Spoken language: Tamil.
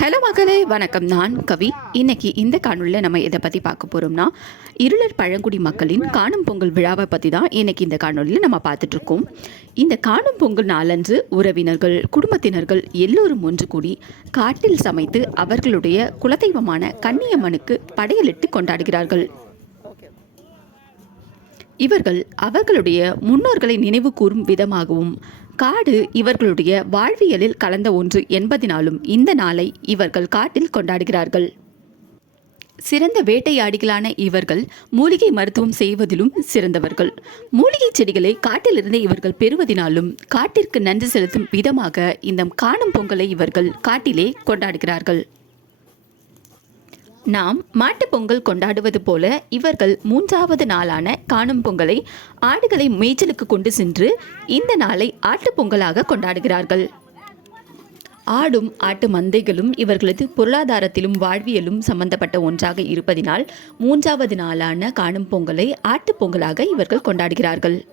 ஹலோ மக்களே, வணக்கம். நான் கவி. இன்னைக்கு இந்த காணொலியில் நம்ம இதை பற்றி பார்க்க போகிறோம்னா, இருளர் பழங்குடி மக்களின் காணும் பொங்கல் விழாவை பற்றி தான் இன்னைக்கு இந்த காணொலியில் நம்ம பார்த்துட்ருக்கோம். இந்த காணும் பொங்கல் நாளன்று உறவினர்கள், குடும்பத்தினர்கள் எல்லோரும் ஒன்று கூடி காட்டில் சமைத்து அவர்களுடைய குலதெய்வமான கன்னியம்மனுக்கு படையலிட்டு கொண்டாடுகிறார்கள். இவர்கள் அவர்களுடைய முன்னோர்களை நினைவு கூறும் விதமாகவும் காடு இவர்களுடைய வாழ்வியலில் கலந்த ஒன்று என்பதினாலும் இந்த நாளை இவர்கள் காட்டில் கொண்டாடுகிறார்கள். சிறந்த வேட்டையாடிகளான இவர்கள் மூலிகை மருத்துவம் செய்வதிலும் சிறந்தவர்கள். மூலிகை செடிகளை காட்டிலிருந்து இவர்கள் பெறுவதினாலும் காட்டிற்கு நன்றி செலுத்தும் விதமாக இந்த காணும் பொங்கலை இவர்கள் காட்டிலே கொண்டாடுகிறார்கள். நாம் மாட்டுப் பொங்கல் கொண்டாடுவது போல இவர்கள் மூன்றாவது நாளான காணும் பொங்கலை ஆடுகளை மேய்ச்சலுக்கு கொண்டு சென்று இந்த நாளை ஆட்டுப் பொங்கலாக கொண்டாடுகிறார்கள். ஆடும் ஆட்டு மந்தைகளும் இவர்களது பொருளாதாரத்திலும் வாழ்வியலும் சம்பந்தப்பட்ட ஒன்றாக இருப்பதினால் மூன்றாவது நாளான காணும் பொங்கலை ஆட்டுப் பொங்கலாக இவர்கள் கொண்டாடுகிறார்கள்.